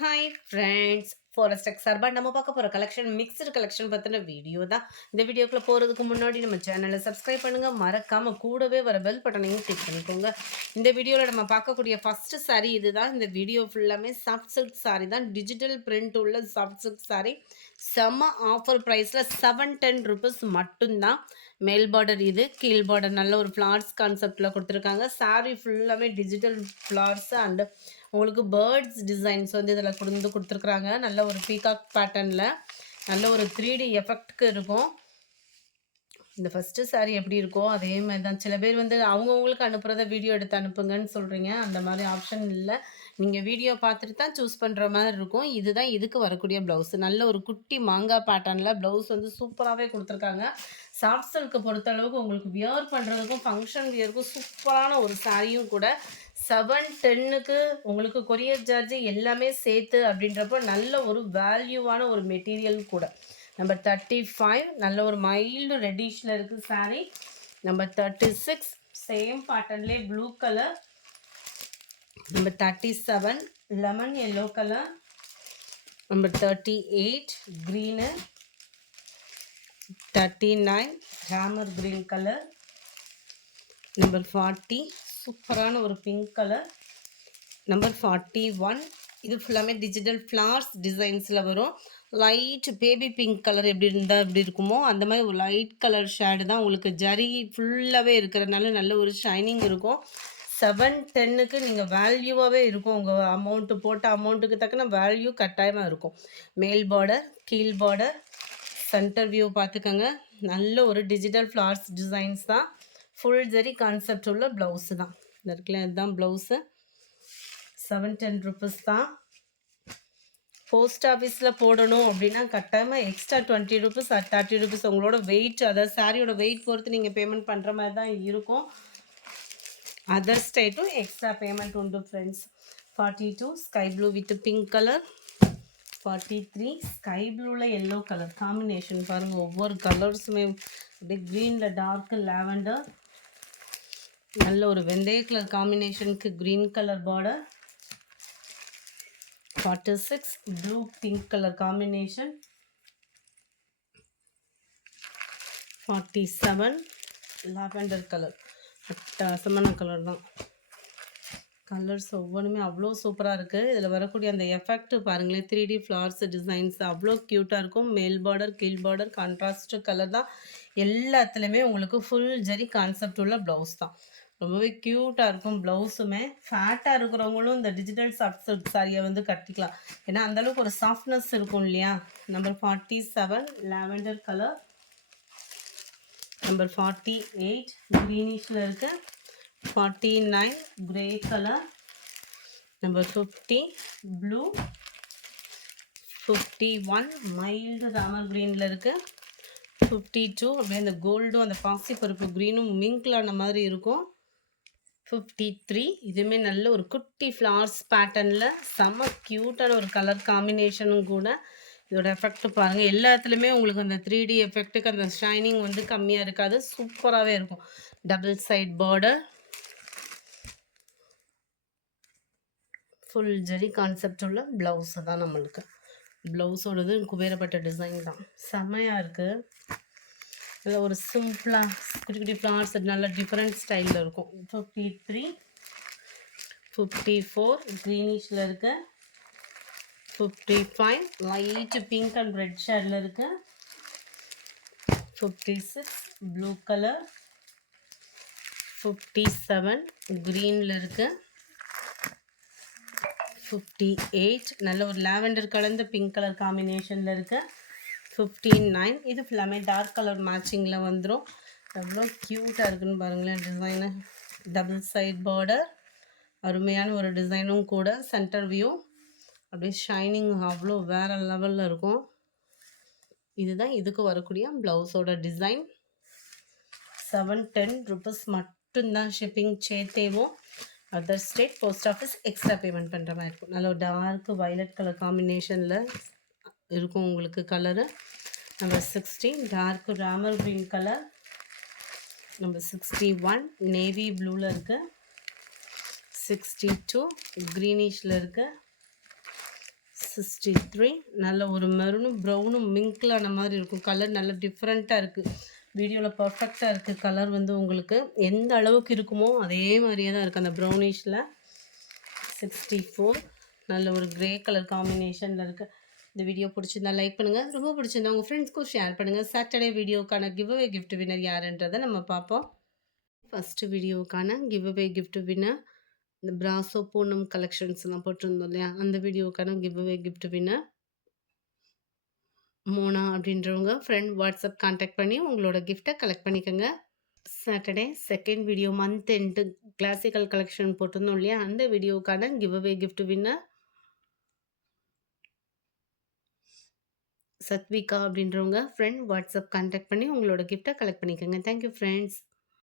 Hi friends forest tech சார்பாக நம்ம பார்க்க போகிற கலெக்ஷன் மிக்சடு கலெக்ஷன் பற்றின வீடியோ தான். இந்த வீடியோக்குள்ளே போகிறதுக்கு முன்னாடி நம்ம சேனலை சப்ஸ்கிரைப் பண்ணுங்கள், மறக்காமல் கூடவே வர பெல் பட்டனையும் கிளிக் பண்ணிக்கோங்க. இந்த வீடியோவில் நம்ம பார்க்கக்கூடிய ஃபஸ்ட்டு சாரீ இதுதான். இந்த வீடியோ ஃபுல்லாமே சாஃப்ட் சில்க் சாரீ தான், டிஜிட்டல் பிரிண்ட் உள்ள சாஃப்ட் சில்க் சாரீ. செம்ம ஆஃபர் ப்ரைஸில் 710 ருபீஸ் மட்டும்தான். மேல் பார்டர் இது, கீழ் பார்டர் நல்ல ஒரு ஃப்ளார்ஸ் கான்செப்டில் கொடுத்துருக்காங்க. சாரீ ஃபுல்லாமே டிஜிட்டல் ஃப்ளார்ஸ் அண்டு உங்களுக்கு பேர்ட்ஸ் டிசைன்ஸ் வந்து இதில் கொடுத்துருக்குறாங்க. நல்ல ஒரு பீகாக் பேட்டர்னில் நல்ல ஒரு 3D எஃபெக்ட்க்கு இருக்கும். இந்த ஃபஸ்ட்டு சாரீ எப்படி இருக்கோ அதே மாதிரி தான். சில பேர் வந்து அவங்கவுங்களுக்கு அனுப்புகிறத வீடியோ எடுத்து அனுப்புங்கன்னு சொல்கிறீங்க. அந்த மாதிரி ஆப்ஷன் இல்லை. நீங்கள் வீடியோ பார்த்துட்டு தான் சூஸ் பண்ணுற மாதிரி இருக்கும். இதுதான் இதுக்கு வரக்கூடிய ப்ளவுஸ். நல்ல ஒரு குட்டி மாங்காய் பேட்டர்னில் ப்ளவுஸ் வந்து சூப்பராகவே கொடுத்துருக்காங்க. சாஃப்ட் சில்க்கு பொறுத்தளவுக்கு உங்களுக்கு வியர் பண்ணுறதுக்கும் ஃபங்க்ஷன் வியருக்கும் சூப்பரான ஒரு சாரியும் கூட. 710க்கு உங்களுக்கு கொரியர் சார்ஜ் எல்லாமே சேர்த்து அப்படின்றப்போ நல்ல ஒரு வேல்யூவான ஒரு மெட்டீரியல் கூட. நம்பர் 35 நல்ல ஒரு மைல்டு ரெட்டிஷில் இருக்குது சாரீ. நம்பர் 36 சேம் பேட்டர்ன்லேயே blue colour. Number 37 lemon yellow colour. Number 38 green. 39 Ramar green colour. Number 40 சூப்பரான ஒரு பிங்க் கலர். நம்பர் 41 இது ஃபுல்லாமே டிஜிட்டல் ஃப்ளார்ஸ் டிசைன்ஸில் வரும். லைட் பேபி பிங்க் கலர் எப்படி இருந்தால் எப்படி இருக்குமோ அந்த மாதிரி ஒரு லைட் கலர் ஷேடு தான். உங்களுக்கு ஜரி ஃபுல்லாகவே இருக்கிறதுனால நல்ல ஒரு ஷைனிங் இருக்கும். 710க்கு நீங்கள் வேல்யூவாகவே இருக்கும். உங்கள் அமௌண்ட்டு போட்ட அமௌண்ட்டுக்கு தக்கன வேல்யூ கட்டாயமாக இருக்கும். மேல் பார்டர், கீழ் பார்டர், சென்டர் வியூ பார்த்துக்கோங்க. நல்ல ஒரு டிஜிட்டல் ஃப்ளார்ஸ் டிசைன்ஸ் தான். ஃபுல் ஜரி கான்செப்ட் உள்ள ப்ளவுஸு தான். இந்த இருக்குல்ல இதுதான் ப்ளவுஸு. 710 ருபீஸ் தான். போஸ்ட் ஆஃபீஸில் போடணும் அப்படின்னா கட்டாயமாக எக்ஸ்ட்ரா 20 ருபீஸ் 30 ருபீஸ் உங்களோட வெயிட், அதாவது சாரியோட வெயிட் பொறுத்து நீங்கள் பேமெண்ட் பண்ணுற மாதிரி தான் இருக்கும். அதர் ஸ்டேட்டும் எக்ஸ்ட்ரா பேமெண்ட் உண்டு friends. 42 sky blue with pink colour. 43 sky ப்ளூவில் எல்லோ கலர் காம்பினேஷன் பாருங்கள். ஒவ்வொரு கலர்ஸுமே அப்படியே க்ரீனில் டார்க் லாவெண்டர், நல்ல ஒரு வெந்தய கலர் காம்பினேஷனுக்கு green colour border. 46 blue pink colour combination. 47 lavender colour. அட்டகாசமான கலர் தான். கலர்ஸ் ஒவ்வொன்றுமே அவ்வளோ சூப்பராக இருக்குது. இதில் வரக்கூடிய அந்த எஃபெக்ட் பாருங்களேன், 3D ஃப்ளார்ஸ் டிசைன்ஸ் அவ்வளோ க்யூட்டாக இருக்கும். மேல் பார்டர் கீழ் பார்டர் கான்ட்ராஸ்ட் கலர் தான். எல்லாத்துலேயுமே உங்களுக்கு ஃபுல் ஜரி கான்செப்ட் உள்ள ப்ளவுஸ் தான். ரொம்பவே க்யூட்டாக இருக்கும் ப்ளவுஸுமே. ஃபேட்டாக இருக்கிறவங்களும் இந்த டிஜிட்டல் சாஃப்ட் சில்க் சாரியை வந்து கட்டிக்கலாம். ஏன்னா அந்தளவுக்கு ஒரு சாஃப்ட்னஸ் இருக்கும் இல்லையா. Number 47 lavender colour. நம்பர் 48 க்ரீனிஷில் இருக்குது. 49 grey colour. Number 50 blue. 51 mild Ramar க்ரீனில் இருக்குது. 52 அப்படியே அந்த கோல்டும் அந்த பாசிப்பருப்பு க்ரீனும் மிங்கிளான மாதிரி இருக்கும். 53 இதுவுமே நல்ல ஒரு குட்டி ஃப்ளார்ஸ் பேட்டர்னில் செம்ம க்யூட்டான ஒரு கலர் காம்பினேஷனும் கூட. இதோட எஃபெக்ட் பாருங்கள், எல்லாத்துலேயுமே உங்களுக்கு அந்த 3D எஃபெக்ட்டுக்கு அந்த ஷைனிங் வந்து கம்மியாக இருக்காது, சூப்பராகவே இருக்கும். Double side border, full zari concept உள்ள ப்ளவுஸு தான் நம்மளுக்கு. ப்ளவுஸோடது குபேரப்பட்ட டிசைன் தான், செம்மையாக இருக்குது. இதில் ஒரு சிம்பிளாக குட்டி குட்டி ஃப்ளார்ஸ் நல்ல டிஃப்ரெண்ட் ஸ்டைலில் இருக்கும். 53 54 க்ரீனிஷில் இருக்குது. 55 லைட்டு பிங்க் அண்ட் ரெட் ஷேடில் இருக்குது. 56 ப்ளூ கலர். 57 க்ரீனில் இருக்குது. 58 நல்ல ஒரு லாவெண்டர் கலந்த பிங்க் கலர் காம்பினேஷனில் இருக்குது. 59 இது ஃபுல்லாமே டார்க் கலர் மேட்சிங்கில் வந்துடும். எவ்வளோ க்யூட்டாக இருக்குதுன்னு பாருங்களேன் டிசைனு. டபுள் சைட் பார்டர், அருமையான ஒரு டிசைனும் கூட. சென்டர் வியூ அப்படியே ஷைனிங் அவ்வளோ வேறு லெவலில் இருக்கும். இதுதான் இதுக்கு வரக்கூடிய ப்ளவுஸோட டிசைன். 710 ருபீஸ் மட்டும்தான் ஷிப்பிங் சேர்த்தேவும். Other state post office extra payment பண்ணுற மாதிரி இருக்கும். நல்ல ஒரு டார்க் வயலட் கலர் காம்பினேஷனில் இருக்கும் உங்களுக்கு colour. Number 60 dark Ramar green colour. Number 61 navy ப்ளூவில் இருக்குது. 62 க்ரீனிஷில் இருக்குது. 63 நல்ல ஒரு மெரூனும், ப்ரவுனும் மிங்கிளான மாரி இருக்கும். கலர் நல்ல டிஃப்ரெண்ட்டா இருக்கு. வீடியோல பெர்ஃபெக்ட்டா இருக்கு. கலர் வந்து உங்களுக்கு எந்த அளவுக்கு இருக்குமோ, அதே மாரியே தான் இருக்கு. அந்த ப்ரௌனிஷ்ல 64 நல்ல ஒரு கிரே கலர் காம்பினேஷன்ல இருக்கு. இந்த வீடியோ பிடிச்சிருந்தா லைக் பண்ணுங்க. ரொம்ப பிடிச்சிருந்தா உங்க ஃப்ரெண்ட்ஸ்க்கும் ஷேர் பண்ணுங்க. சாட்டர்டே வீடியோக்கான கிவ் அவே கிஃப்ட் வின்னர் யாருன்றத நம்ம பார்ப்போம். ஃபர்ஸ்ட் வீடியோக்கான கிவ் அவே கிஃப்ட் வின்னர் இந்த பிராசோ பூனம் கலெக்ஷன்ஸ்லாம் போட்டிருந்தோம் இல்லையா? அந்த வீடியோக்கான give away gift winner Mona அப்படின்றவங்க ஃப்ரெண்ட் வாட்ஸ்அப் கான்டாக்ட் பண்ணி உங்களோட கிஃப்ட்ட கலெக்ட் பண்ணிக்கோங்க. Saturday second video month end classical collection போட்டிருந்தோம் இல்லையா? அந்த வீடியோக்கான give away gift winner Sathvika அப்படின்றவங்க ஃப்ரெண்ட் வாட்ஸ்அப் கான்டாக்ட் பண்ணி உங்களோட கிஃப்ட்ட கலெக்ட் பண்ணிக்கோங்க. Thank you friends.